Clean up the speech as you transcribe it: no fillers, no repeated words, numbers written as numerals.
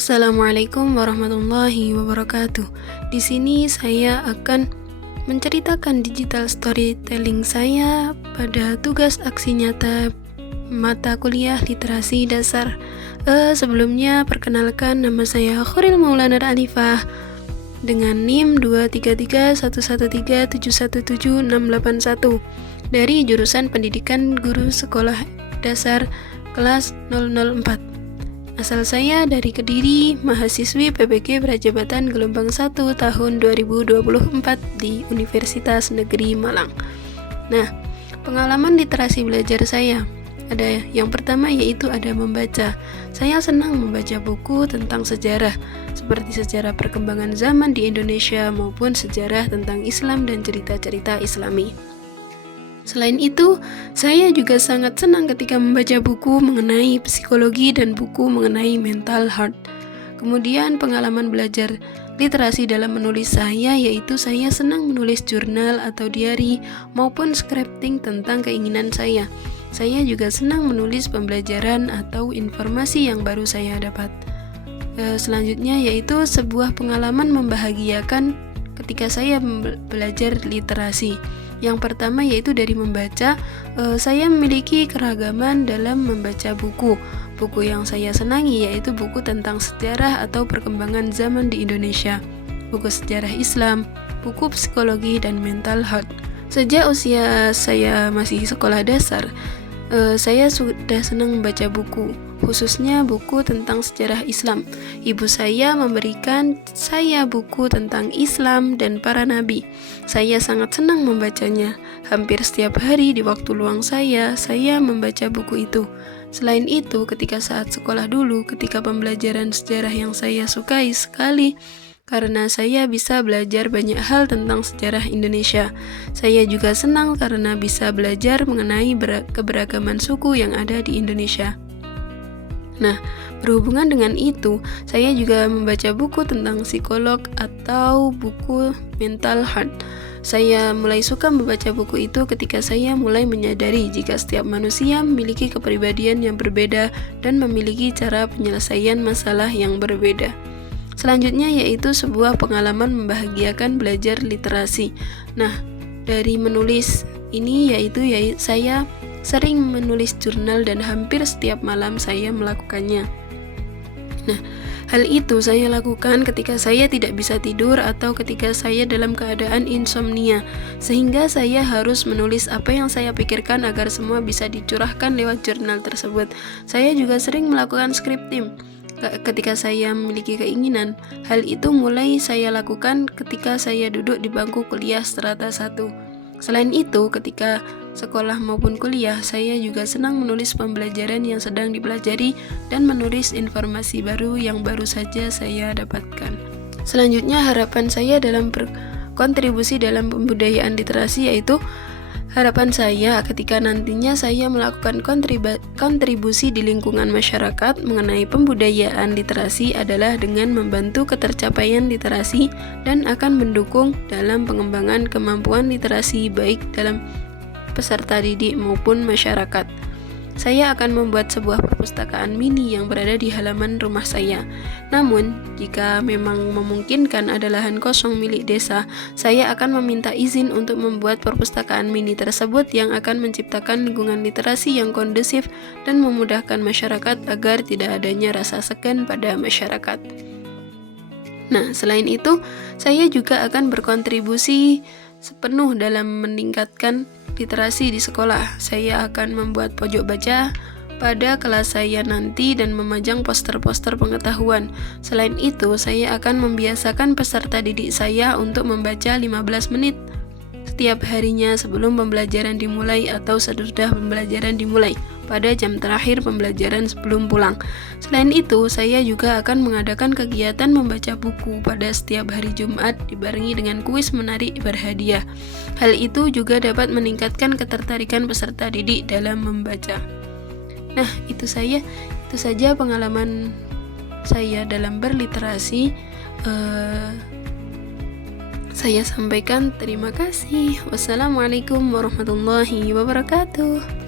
Assalamualaikum warahmatullahi wabarakatuh. Di sini saya akan menceritakan digital storytelling saya pada tugas aksi nyata mata kuliah literasi dasar. Sebelumnya perkenalkan, nama saya Khuril Maulana Alifah dengan NIM 2331137177681 dari jurusan Pendidikan Guru Sekolah Dasar kelas 004. Asal saya dari Kediri, mahasiswi PBG Prajabatan Gelombang 1 tahun 2024 di Universitas Negeri Malang. Nah, pengalaman literasi belajar saya ada yang pertama, yaitu ada membaca. Saya senang membaca buku tentang sejarah, seperti sejarah perkembangan zaman di Indonesia maupun sejarah tentang Islam dan cerita-cerita Islami. Selain itu, saya juga sangat senang ketika membaca buku mengenai psikologi dan buku mengenai mental health. Kemudian pengalaman belajar literasi dalam menulis saya, yaitu saya senang menulis jurnal atau diary maupun scripting tentang keinginan saya. Saya juga senang menulis pembelajaran atau informasi yang baru saya dapat. Selanjutnya yaitu sebuah pengalaman membahagiakan ketika saya belajar literasi. Yang pertama yaitu dari membaca, saya memiliki keragaman dalam membaca buku. Buku yang saya senangi yaitu buku tentang sejarah atau perkembangan zaman di Indonesia, buku sejarah Islam, buku psikologi dan mental health. Sejak usia saya masih sekolah dasar, saya sudah senang membaca buku, khususnya buku tentang sejarah Islam. Ibu saya memberikan saya buku tentang Islam dan para nabi. Saya sangat senang membacanya. Hampir setiap hari di waktu luang saya membaca buku itu. Selain itu, ketika saat sekolah dulu, ketika pembelajaran sejarah yang saya sukai sekali, karena saya bisa belajar banyak hal tentang sejarah Indonesia. Saya juga senang karena bisa belajar mengenai keberagaman suku yang ada di Indonesia. Nah, berhubungan dengan itu, saya juga membaca buku tentang psikolog atau buku mental health. Saya mulai suka membaca buku itu ketika saya mulai menyadari jika setiap manusia memiliki kepribadian yang berbeda dan memiliki cara penyelesaian masalah yang berbeda. Selanjutnya yaitu sebuah pengalaman membahagiakan belajar literasi. Nah, dari menulis ini yaitu saya sering menulis jurnal dan hampir setiap malam saya melakukannya. Nah, hal itu saya lakukan ketika saya tidak bisa tidur atau ketika saya dalam keadaan insomnia, sehingga saya harus menulis apa yang saya pikirkan agar semua bisa dicurahkan lewat jurnal tersebut. Saya juga sering melakukan scripting. Ketika saya memiliki keinginan, hal itu mulai saya lakukan ketika saya duduk di bangku kuliah strata 1. Selain itu, ketika sekolah maupun kuliah, saya juga senang menulis pembelajaran yang sedang dipelajari dan menulis informasi baru yang baru saja saya dapatkan. Selanjutnya, harapan saya dalam berkontribusi dalam pembudayaan literasi yaitu harapan saya ketika nantinya saya melakukan kontribusi di lingkungan masyarakat mengenai pembudayaan literasi adalah dengan membantu ketercapaian literasi dan akan mendukung dalam pengembangan kemampuan literasi baik dalam peserta didik maupun masyarakat. Saya akan membuat sebuah perpustakaan mini yang berada di halaman rumah saya. Namun, jika memang memungkinkan ada lahan kosong milik desa, saya akan meminta izin untuk membuat perpustakaan mini tersebut yang akan menciptakan lingkungan literasi yang kondusif dan memudahkan masyarakat agar tidak adanya rasa segan pada masyarakat. Nah, selain itu, saya juga akan berkontribusi sepenuh dalam meningkatkan literasi di sekolah. Saya akan membuat pojok baca pada kelas saya nanti dan memajang poster-poster pengetahuan. Selain itu, saya akan membiasakan peserta didik saya untuk membaca 15 menit setiap harinya sebelum pembelajaran dimulai atau sesudah pembelajaran dimulai pada jam terakhir pembelajaran sebelum pulang. Selain itu, saya juga akan mengadakan kegiatan membaca buku pada setiap hari Jumat dibarengi dengan kuis menarik berhadiah. Hal itu juga dapat meningkatkan ketertarikan peserta didik dalam membaca. Nah, itu saja pengalaman saya dalam berliterasi. Saya sampaikan terima kasih. Wassalamualaikum warahmatullahi wabarakatuh.